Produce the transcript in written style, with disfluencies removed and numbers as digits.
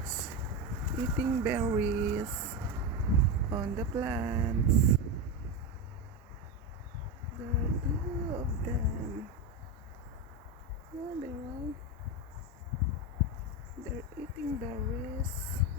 birds eating berries on the plants. There are two of them. Yeah, they're eating berries.